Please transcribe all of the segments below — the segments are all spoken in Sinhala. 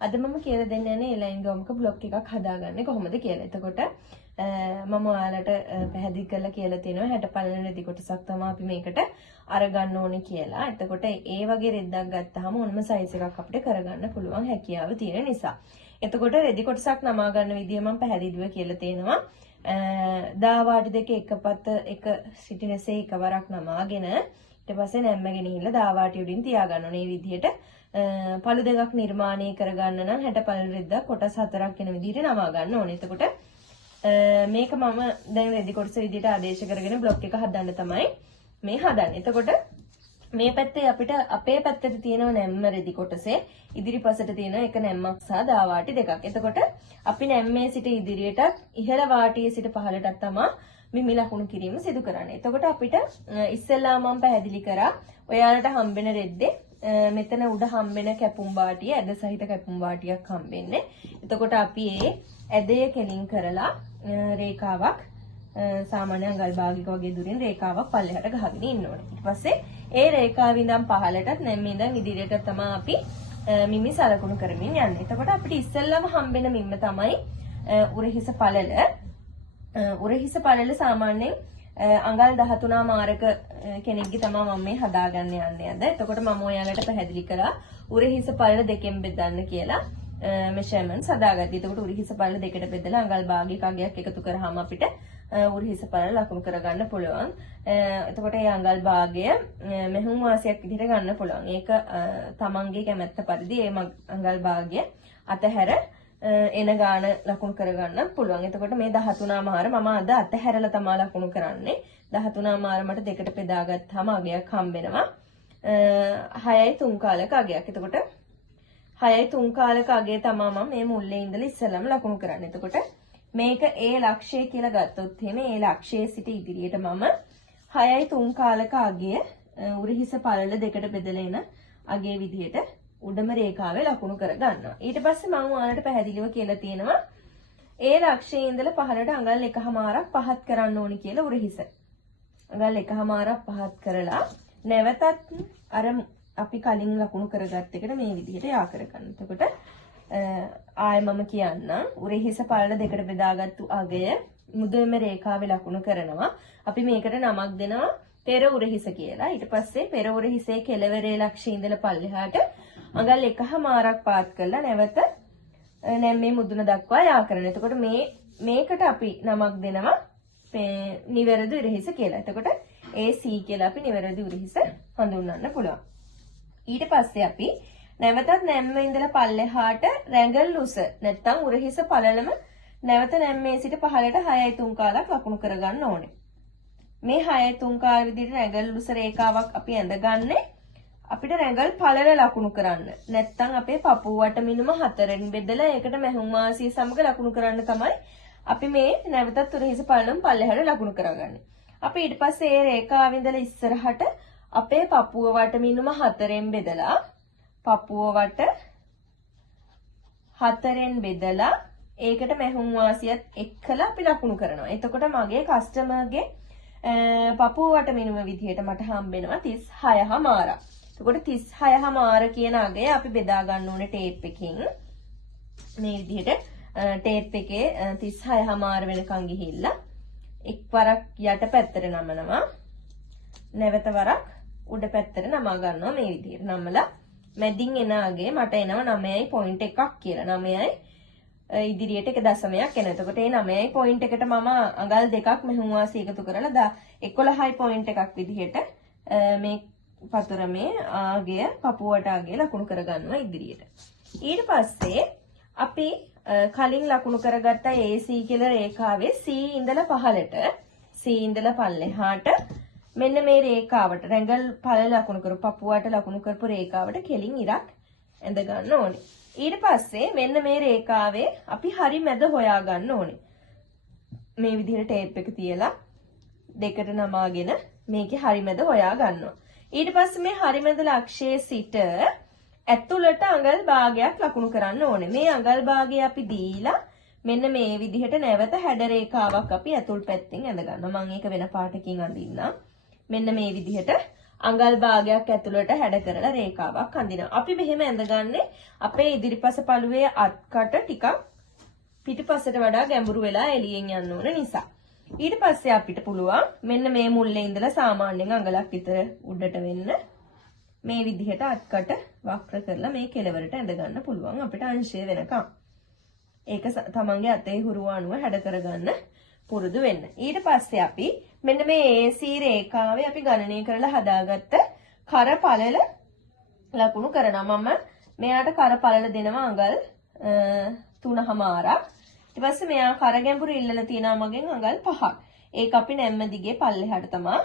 අද මම කියලා දෙන්න යන්නේ A-line ගොමක බ්ලොක් එකක් හදාගන්නේ කොහොමද කියලා. එතකොට මම ඔයාලට පැහැදිලි කරලා කියලා තියෙනවා 60 පළල රෙදි කොටසක් තමයි අපි මේකට අරගන්න ඕනේ කියලා. එතකොට ඒ වගේ රෙද්දක් ගත්තාම ඕනම සයිස් එකක් අපිට කරගන්න පුළුවන් හැකියාව තියෙන නිසා. එතකොට රෙදි කොටසක් නමා ගන්න විදිය මම පැහැදිලිව කියලා තියෙනවා. දාවාටි දෙක එක සිටිනසේ එකවරක් නමාගෙන ඊට පස්සේ නැම්මගෙන ගිහිල්ලා දාවාටි උඩින් තියාගන්න ඕනේ. මේ විදිහට පළු දෙකක් නිර්මාණය කරගන්න නම් 60 පළල රෙද්දක් කොටස් 4ක් වෙන විදිහට නමා ගන්න ඕනේ. එතකොට මේක මම දැන් රෙදි කොටස විදිහට ආදේශ කරගෙන බ්ලොක් එක හදන්න තමයි මේ හදන්නේ. එතකොට මේ පැත්තේ අපිට අපේ පැත්තට තියෙන නැම්ම රෙදි කොටසේ ඉදිරිපසට තියෙන එක නැම්මක් සහ දාවාටි දෙකක්. එතකොට අපි නැම්මේ සිට ඉදිරියටත් ඉහළ වාටියේ සිට පහළටත් තමයි මිමි ලකුණු කිරීම සිදු කරන්නේ. එතකොට අපිට ඉස්සෙල්ලා මම පැහැදිලි කරා ඔයාලට හම්බෙන රෙද්දේ මෙතන උඩ හම්බෙන කැපුම් වාටිය ඇද සහිත කැපුම් වාටියක් හම්බෙන්නේ. එතකොට අපි ඒ ඇදය කෙලින් කරලා රේඛාවක් සාමාන්‍ය අඟල් භාගික වගේ දුරින් රේඛාවක් පල්ලෙහාට ගහගෙන ඉන්න ඕනේ. ඊට පස්සේ ඒ රේඛාව ඉඳන් පහළටත් නැම්මේ ඉඳන් ඉදිරියට තමයි අපි මිමි සලකුණු කරමින් යන්නේ. එතකොට අපිට ඉස්සෙල්ලාම හම්බෙන මිම්ම තමයි උරහිස පළල. උරහිස පළල සාමාන්‍යයෙන් අඟල් 13 මාරක කෙනෙක්ගේ තමයි මම මේ හදාගන්න යන්නේ අද. එතකොට මම ඔයාලට පැහැදිලි කරා උරහිස පළල දෙකෙන් බෙදන්න කියලා මෙෂර්මන්ට්ස් හදාගත්තා. එතකොට උරහිස පළල දෙකට බෙදලා අඟල් භාගිකයක් එකතු කරාම අපිට උරහිස පළල ලකුණු කරගන්න පුළුවන්. එතකොට මේ අඟල් භාගය මෙහුම් වාසියක් විදිහට ගන්න පුළුවන්. ඒක තමන්ගේ කැමැත්ත පරිදි මේ අඟල් භාගය අතහැර එන ගාන ලකුණු කරගන්න පුළුවන්. එතකොට මේ 13 මාර මම අද අතහැරලා තමයි ලකුණු කරන්නේ. 13 මාර මට දෙකට බෙදාගත්තාම අගයක් හම්බෙනවා 6යි 3 කාලක අගයක්. එතකොට 6යි 3 කාලක අගය තමයි මම මේ මුල්ලේ ඉඳලා ඉස්සෙල්ලාම ලකුණු කරන්නේ. එතකොට මේක ඒ ලක්ෂය කියලා ගත්තොත් එහෙම ඒ ලක්ෂයේ සිට ඉදිරියට මම 6යි 3 කාලක අගය උරහිස පළල දෙකට බෙදලා එන අගයේ විදිහට උඩම රේඛාවේ ලකුණු කර ගන්නවා. ඊට පස්සේ මම ඔයාලට පැහැදිලිව කියලා තියෙනවා ඒ ලක්ෂයේ ඉඳලා පහළට අඟල් 1මාරක් පහත් කරන්න ඕනි කියලා උරහිස. අඟල් 1මාරක් පහත් කරලා නැවතත් අර අපි කලින් ලකුණු කරගත් එකට මේ විදිහට යා කරගන්න. එතකොට ආයෙ මම කියන්නම් උරහිස පළල දෙකට බෙදාගත්තු අගය මුදුන්ම රේඛාවේ ලකුණු කරනවා. අපි මේකට නමක් දෙනවා පෙර උරහිස කියලා. ඊට පස්සේ පෙර උරහිසේ කෙළවරේ ලක්ෂයේ ඉඳලා පල්ලෙහාට අඟල් 1මාරක් පාත් කරලා නැවත නැම්මේ මුදුන දක්වා යා කරනවා. එතකොට මේකට අපි නමක් දෙනවා නිවැරදි උරහිස කියලා. එතකොට AC කියලා අපි නිවැරදි උරහිස හඳුන්වන්න පුළුවන්. ඊට පස්සේ අපි නැවතත් නැම්මේ ඉඳලා පල්ලෙහාට රැඟල් උස නැත්තම් උරහිස පළලම නැවත නැම්මේ සිට පහළට 6යි 3 කාලක් ලකුණු කරගන්න ඕනේ. මේ 6යි 3 කාල විදිහට රැඟල් උස රේඛාවක් අපි ඇඳගන්නේ අපිට රැඟල් පළල ලකුණු කරන්න. නැත්තම් අපේ පපුව වට මිනුම 4න් බෙදලා ඒකට මැහුම් වාසිය සමග ලකුණු කරන්න තමයි අපි මේ නැවතත් උරහිස පළලම පල්ලෙහාට ලකුණු කරගන්නේ. අපි ඊට පස්සේ මේ රේඛාව ඉඳලා ඉස්සරහට අපේ පපුව වට මිනුම 4න් බෙදලා පපුව වට 4න් බෙදලා ඒකට මැහුම් වාසියත් එක්කලා අපි ලකුණු කරනවා. එතකොට මගේ කස්ටමර්ගේ පපුව වට මිනුම විදිහට මට හම්බෙනවා 36 මාරක්. එතකොට 36 මාර කියන අගය අපි බෙදා ගන්න ඕනේ ටේප් එකකින්. මේ විදිහට ටේප් එකේ 36 මාර වෙනකන් ගිහිල්ලා එක්වරක් යට පැත්තට නමනවා. නැවත වරක් උඩ පැත්තට නමා ගන්නවා මේ විදිහට. නමලා මැදින් එන අගය මට එනවා 9යි පොයින්ට් එකක් කියලා. 9යි ඉදිරියට 1 දශමයක් එනවා. එතකොට මේ 9යි පොයින්ට් එකට මම අඟල් දෙකක් මෙහුම් වාසිය එකතු කරලා 11යි පොයින්ට් එකක් විදිහට මේ පතරමේ ආගය පපුවට ආගය ලකුණු කරගන්නවා ඉදිරියට. ඊට පස්සේ අපි කලින් ලකුණු කරගත්ත AC කියලා රේඛාවේ C ඉඳලා පහළට C ඉඳලා පල්ලෙහාට මෙන්න මේ රේඛාවට රැඟල් පළල ලකුණු කරපු පපුවට ලකුණු කරපු රේඛාවට කෙලින් ඉරක් ඇඳ ගන්න ඕනේ. ඊට පස්සේ මෙන්න මේ රේඛාවේ අපි හරි මැද හොයා ගන්න ඕනේ. මේ විදිහට ටේප් එක තියලා දෙකට නමාගෙන මේකේ හරි මැද හොයා ගන්නවා. ඊට පස්සේ මේ හරිමැද ලක්ෂයේ සිට ඇතුළට අඟල් භාගයක් ලකුණු කරන්න ඕනේ. මේ අඟල් භාගය අපි දීලා මෙන්න මේ විදිහට නැවත හැඩ රේඛාවක් අපි ඇතුල් පැත්තෙන් ඇඳ ගන්නවා. මම ඒක වෙන පාටකින් අඳින්නම්. මෙන්න මේ විදිහට අඟල් භාගයක් ඇතුළට හැඩ කරලා රේඛාවක් අඳිනවා. අපි මෙහෙම ඇඳගන්නේ අපේ ඉදිරිපස පළුවේ අත්කට ටිකක් පිටිපස්සට වඩා ගැඹුරු වෙලා එළියෙන් යන්න ඕන නිසා. ඊට පස්සේ අපිට පුළුවන් මෙන්න මේ මුල්ලේ ඉඳලා සාමාන්‍යයෙන් අඟලක් විතර උඩට වෙන්න මේ විදිහට අත්කට වක්‍ර කරලා මේ කෙළවරට ඇඳ ගන්න පුළුවන් අපිට අංශය වෙනකම්. ඒක තමන්ගේ අතේ හුරුව අනුව හැඩ කරගන්න පුරුදු වෙන්න. ඊට පස්සේ අපි මෙන්න මේ AC රේඛාවේ අපි ගණනය කරලා හදාගත්ත කර පළල ලකුණු කරනවා. මම මෙයාට කර පළල දෙනවා අඟල් 3මාරක්. ඊට පස්සේ මෙයා කර ගැඹුරු ඉල්ලලා තියනවා මගෙන් අඟල් 5ක්. ඒක අපි නැම්ම දිගේ පල්ලෙහාට තමයි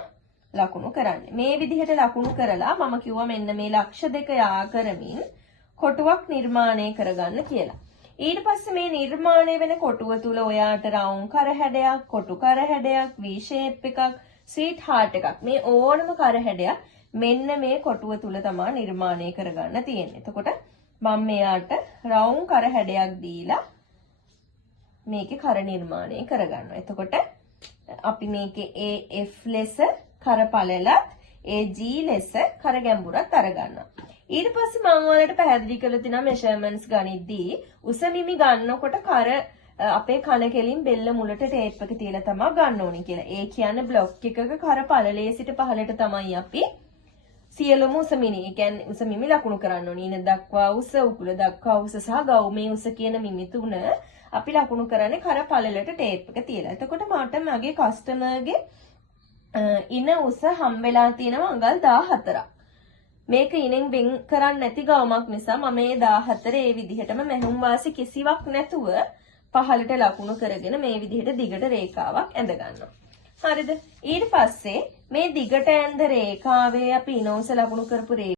ලකුණු කරන්නේ. මේ විදිහට ලකුණු කරලා මම කිව්වා මෙන්න මේ ලක්ෂ දෙක යා කරමින් කොටුවක් නිර්මාණය කරගන්න කියලා. ඊට පස්සේ මේ නිර්මාණය වෙන කොටුව තුල ඔයාට රවුම් කර හැඩයක්, කොටු කර හැඩයක්, V shape එකක්, ස්වීට් හાર્ට් එකක් මේ ඕනම කර හැඩයක් මෙන්න මේ කොටුව තුල තමයි නිර්මාණය කරගන්න තියෙන්නේ. එතකොට මම මෙයාට රවුම් කර හැඩයක් දීලා මේකේ කර නිර්මාණය කරගන්නවා. එතකොට අපි මේකේ AF ලෙස කර පළලත් AG ලෙස කර ගැඹුරත් අරගන්නවා. ඊට පස්සේ මම ඔයාලට පැහැදිලි කරලා තිනවා මෙෂර්මන්ට්ස් ගනිද්දී උස මිමි ගන්නකොට කර අපේ කන කෙලින් බෙල්ල මුලට ටේප් එක තියලා තමයි ගන්න ඕනේ කියලා. ඒ කියන්නේ බ්ලොක් එකක කර පළලේ සිට පහළට තමයි අපි සියලුම උස මිමි, ඒ කියන්නේ උස මිමි ලකුණු කරන්න ඕනේ. ඉන දක්වා උස, උකුල දක්වා උස සහ ගව් මේ උස කියන මිමි තුන අපි ලකුණු කරන්නේ කර පළලට ටේප් එක තියලා. එතකොට මට මගේ කස්ටමර්ගේ ඉන උස හම්බෙලා තියෙනවා අඟල් 14ක්. මේක ඉනෙන් වෙන් කරන්න නැති ගවමක් නිසා මම මේ 14 ඒ විදිහටම මැහුම් වාසි කිසිවක් නැතුව පහළට ලකුණු කරගෙන මේ විදිහට දිගට රේඛාවක් ඇඳ ගන්නවා. හරිද? ඊට පස්සේ මේ දිගට ඇඳ රේඛාවේ අපි ඉන උස ලකුණු කරපු